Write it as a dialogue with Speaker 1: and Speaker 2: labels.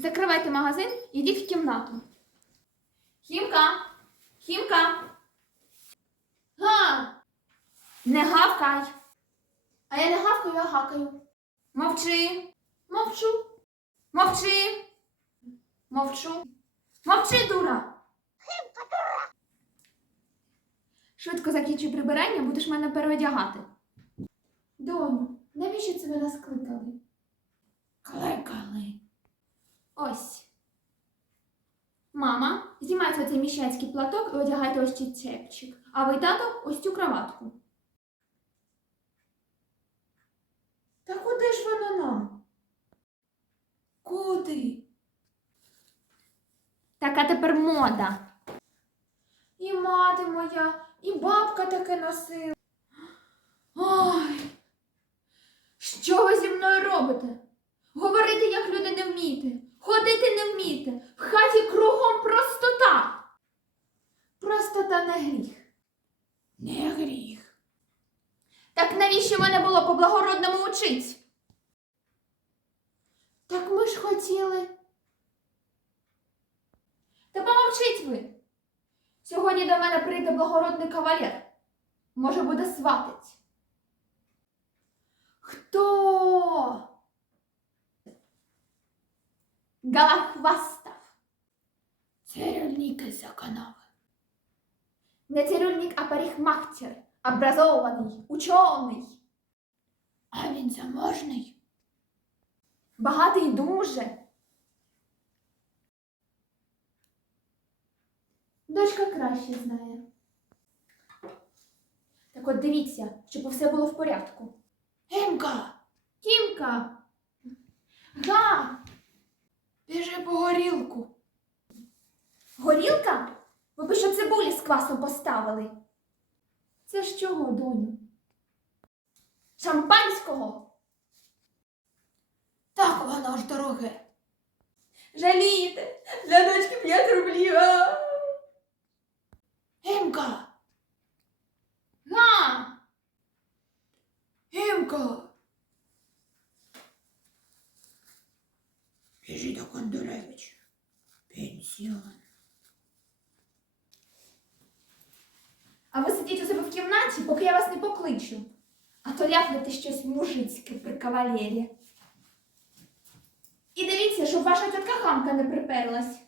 Speaker 1: Закривайте магазин, ідіть в кімнату. Хімка! Хімка! Га! Не гавкай! А я не гавкаю, а гакаю. Мовчи! Мовчу! Мовчи! Мовчу! Мовчи, дура! Швидко закінчуй прибирання, будеш мене переодягати. Доню, навіщо це ви нас? Кликали. Ось. Мама, знімайте оцей міщанський платок і одягайте ось цей чепчик. А ви, тато, ось цю кроватку.
Speaker 2: Та куди ж воно нам? Куди?
Speaker 1: Така тепер мода.
Speaker 2: І мати моя, і бабка таке носила.
Speaker 1: Простота не гріх.
Speaker 2: Не гріх.
Speaker 1: Так навіщо мене було по благородному учить?
Speaker 2: Так ми ж хотіли.
Speaker 1: Та помовчіть ви. Сьогодні до мене прийде благородний кавалер. Може, буде сватить.
Speaker 2: Хто?
Speaker 1: Галахвастав.
Speaker 2: Цирюльники за канави.
Speaker 1: Не цирюльник, а парикмахтер. Образований, учений,
Speaker 2: А він заможний.
Speaker 1: багатий дуже. Дочка краще знає. Так от дивіться, щоб все було в порядку.
Speaker 2: Гімка,
Speaker 1: Тімка! Га!
Speaker 2: біжи по горілку.
Speaker 1: Горілка? Ви б що цибулі з квасом поставили. Це ж чого, доню? Шампанського?
Speaker 2: Так воно ж дороге.
Speaker 1: Жалієте? Для дочки 5 рублів.
Speaker 2: Гімка,
Speaker 1: Га!
Speaker 2: Гімка. Біжи до Кондуревича. Пенсіон.
Speaker 1: А ви сидіть у себе в кімнаті, поки я вас не покличу. А то ляпнете щось мужицьке при кавалері. І дивіться, щоб ваша тітка хамка не приперлась.